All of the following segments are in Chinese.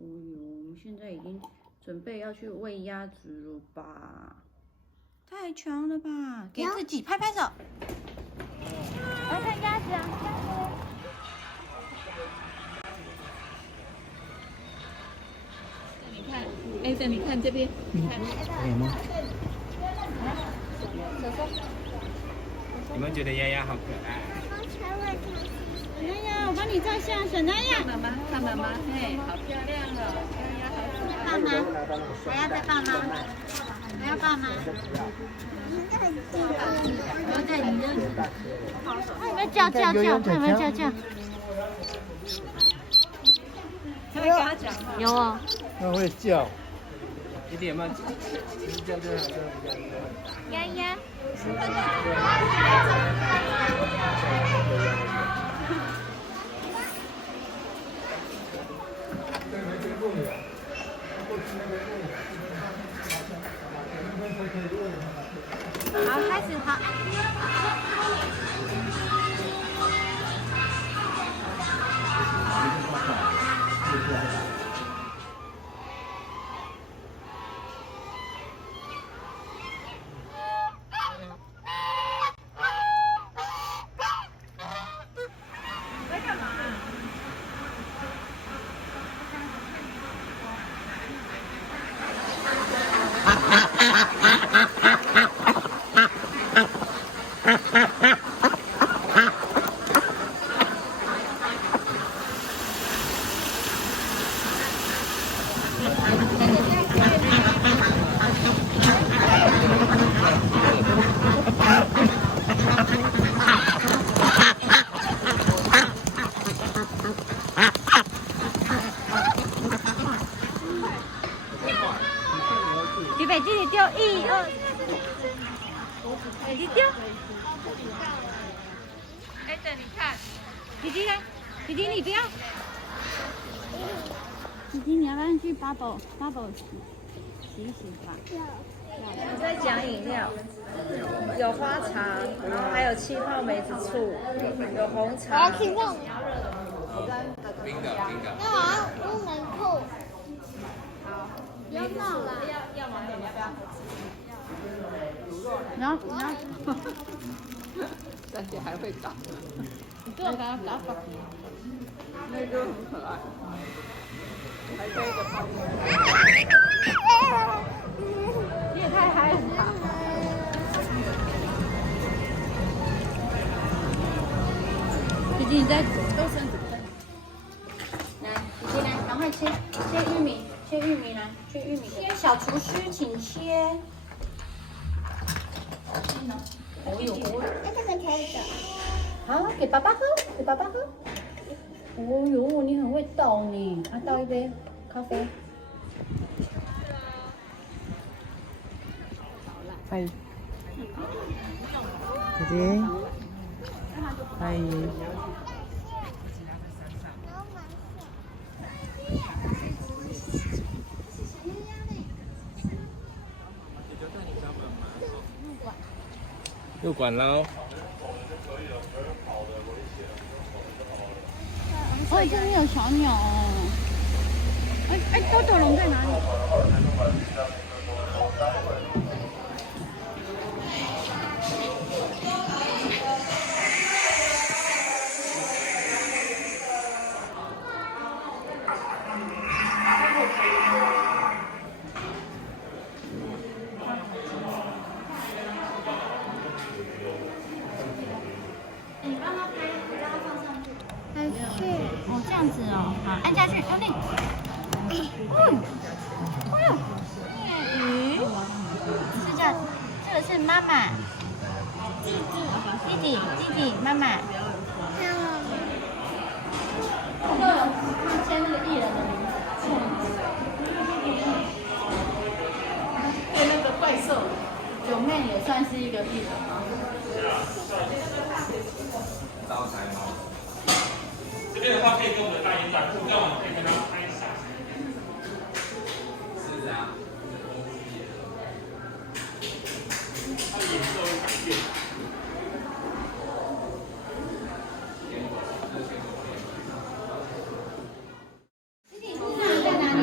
哦呦，我们现在已经准备要去喂鸭子了吧？太强了吧！给自己拍拍手。来看鸭子啊，你看，哎，等你看这边，你看，有吗？你们觉得丫丫好可爱？沈南呀，我帮你照相，沈南呀。妈妈，看妈妈，嘿，好漂亮哦，丫丫好可爱。爸妈，还要再爸妈，还要爸妈。有点你认识。有没有叫？看有没有叫？他会跟他讲话。有哦。它会叫。一点吗？叫就好，丫丫。好，开始好。预备，弟弟丢，1、2，弟弟丢。哎，等你看，弟弟呢？弟弟你不要。弟弟你要不要去 bubble 洗一洗吧？我在讲饮料，有花茶，然后还有气泡梅子醋，有红我茶要。去弄。冰的。那我要不能吐。不要闹了。要吗？你要不要？然后，大姐还会打，你不要给他打反。那个很可爱，还可以的泡沫。你也太嗨了吧！弟弟你在都身子分。来，弟弟来，赶快切玉米来，切玉米。切小厨师，请切。哦呦，那这个才走。好，给爸爸喝。哦呦，你很会倒呢，倒一杯咖啡。嗨，姐姐，嗨。入馆喽！哦，这边有小鸟哦。哎，豆豆龙在哪里？你帮他拍，我让他放上去。还是哦，这样子哦，好，按下去，用力。是这样，这个是妈妈，弟弟，妈妈。签那个艺人的名字。对，那个怪兽，九妹也算是一个艺人吗？招财猫。这边的话可以跟我们的大眼转互动，可以跟他们拍一下。是啊。它的颜色会改变。在哪里？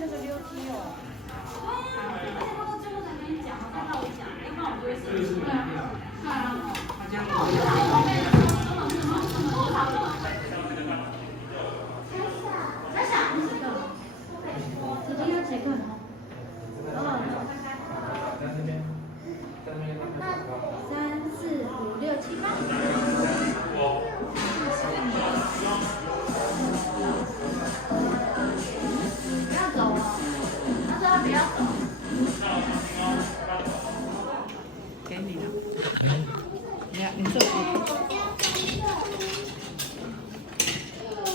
那个溜梯哦。我最后才跟你讲，再跟我讲，要不然我就会生气。对啊。猜想几个？姐姐要几个？3、4、5、6、7、8。不要走哦，他说不要走。给你了。你做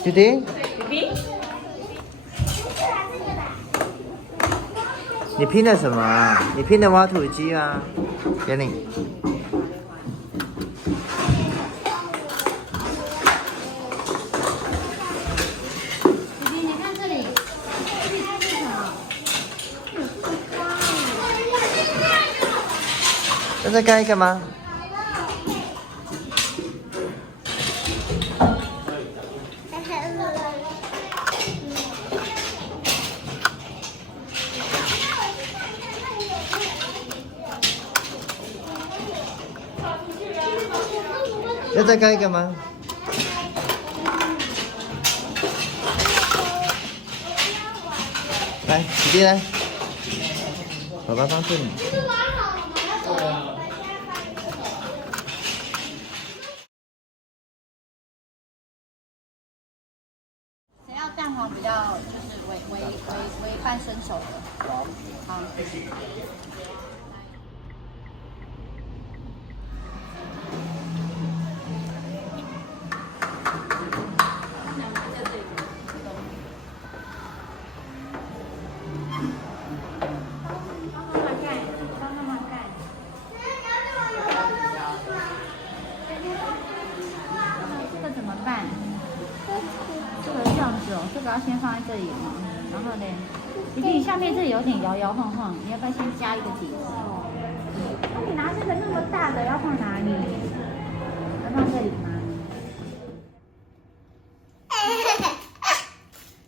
弟弟，你拼的什么啊？你拼的挖土机啊？给你。弟弟，你看这里，这里它是什么？要再盖一个吗？要再盖一个吗？来，弟弟来，爸爸帮助你。谁要蛋黄比较就是微半生熟的？好。这个怎么办？这个这样子哦，这个要先放在这里嘛，然后呢，弟弟下面这里有点摇摇晃晃，你要不要先加一个底子？那你拿这个那么大的要放哪里？要放这里吗？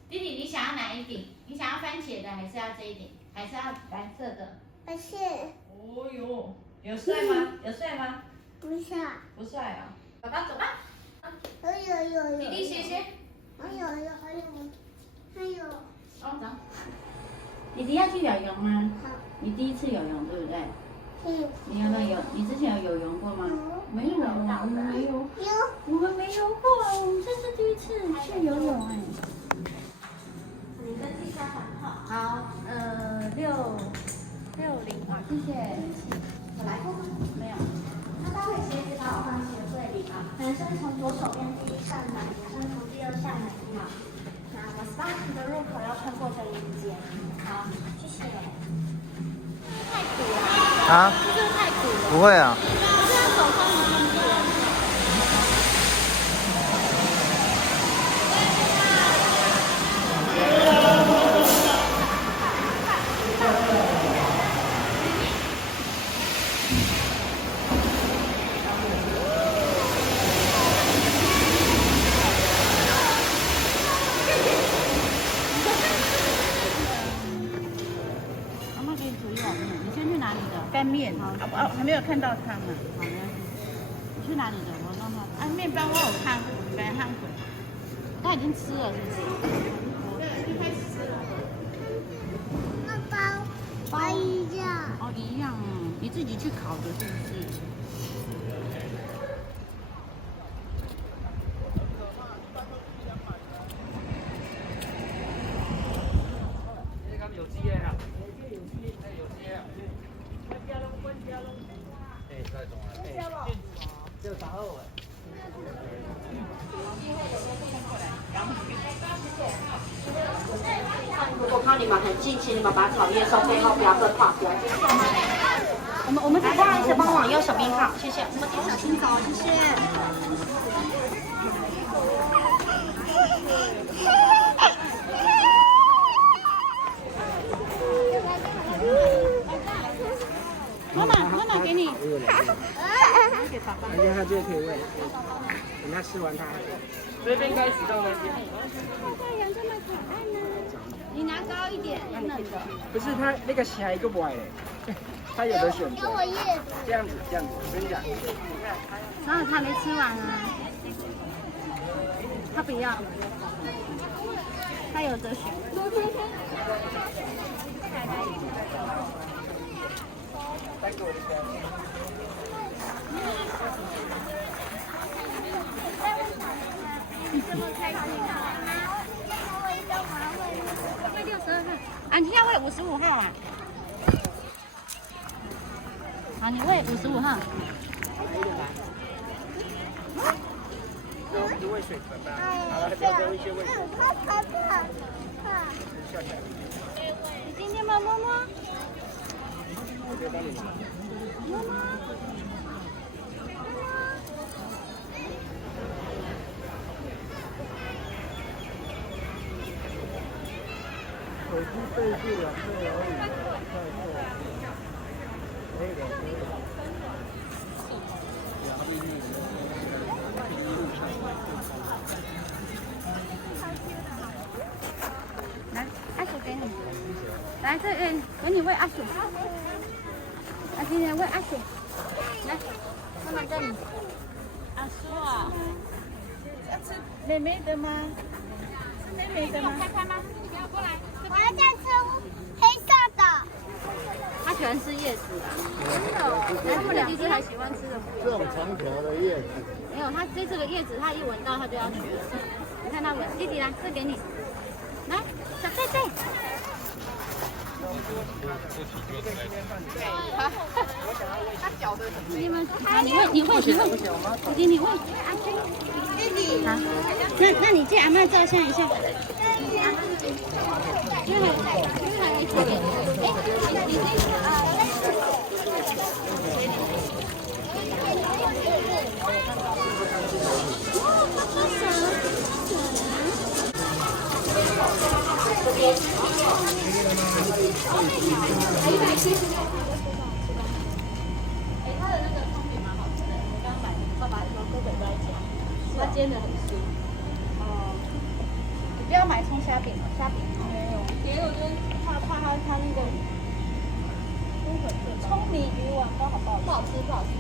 弟弟，你想要哪一顶？你想要番茄的，还是要这一顶？还是要蓝色的？不是。哦哟，有帅吗？有帅吗？不帅。不帅啊。爸爸走吧。有。弟弟谢谢。还有。哦，走。弟弟要去游泳吗？好。你第一次游泳对不对？嗯。你有没有游？你之前有游泳过吗？没有啊，我们没有。我们没游过，我们这是第一次去游泳哎。你登记一下团号。好，660啊，谢谢。我来过吗？没有。那待会鞋子把我放鞋柜里啊。男生从左手边第一扇门，女生从第二扇门啊。那我 SPA 的入口要穿过这一间。好，谢谢。太苦了。啊？是不是太苦了？不会啊。我这样手放不进去。妈妈给你煮一碗面，你先去拿你的干面。好，还没有看到汤啊。好，没关系。你去拿你的，我让他。啊，面包我有看，没看过。他已经吃了，是不是？对，已经开始吃了。那包一样。哦，一样哦。你自己去烤的，是不是？有机的啦。就3号诶。如果靠你们很近，请你们把草叶收背后，不要分框，不要进去。我们不好意思，帮我右手边号，谢谢。我们点小心走，谢谢。妈妈给你。给爸爸。人家他就可以喂，等他吃完他。这边开始动那些。太阳这么可爱呢。你拿高一点，冷的。不是它那个下一个不爱嘞，它有的选择。给我叶子。这样子，我跟你讲。然后他没吃完啊，他不要，他有得选。你这么开心啊？会62号啊？你要喂55号啊？好，你喂55号。就喂水豚吧，好了，再喂一些喂水豚。你今天吗，摸摸？我可以帮你拿。摸摸。手机备注2倍而已，可以的，可以的。来，阿鼠给你。来，这边给你喂阿鼠。阿今天喂阿鼠。来，妈妈叫你。阿鼠啊，要吃妹妹的吗？是妹妹的吗？开开吗？你不要过来。我要再吃黑色的。他喜欢吃叶子的。真的哦，来，我弟弟还喜欢吃的。这种长条的叶子。没有，他这个叶子，他一闻到他就要去了。你看他闻，弟弟来，这给你。来，小贝贝。他脚的。你们，好，你喂，弟弟你喂，阿君，弟弟，好，那你借阿嬷照相一下。因为还有一点，它的那个葱饼蛮好吃的，我刚刚买，爸爸说哥哥都在家，它煎的很酥。哦，你不要买葱虾饼，虾饼没有，也有就是怕它那个葱米鱼丸不好吃，不好吃。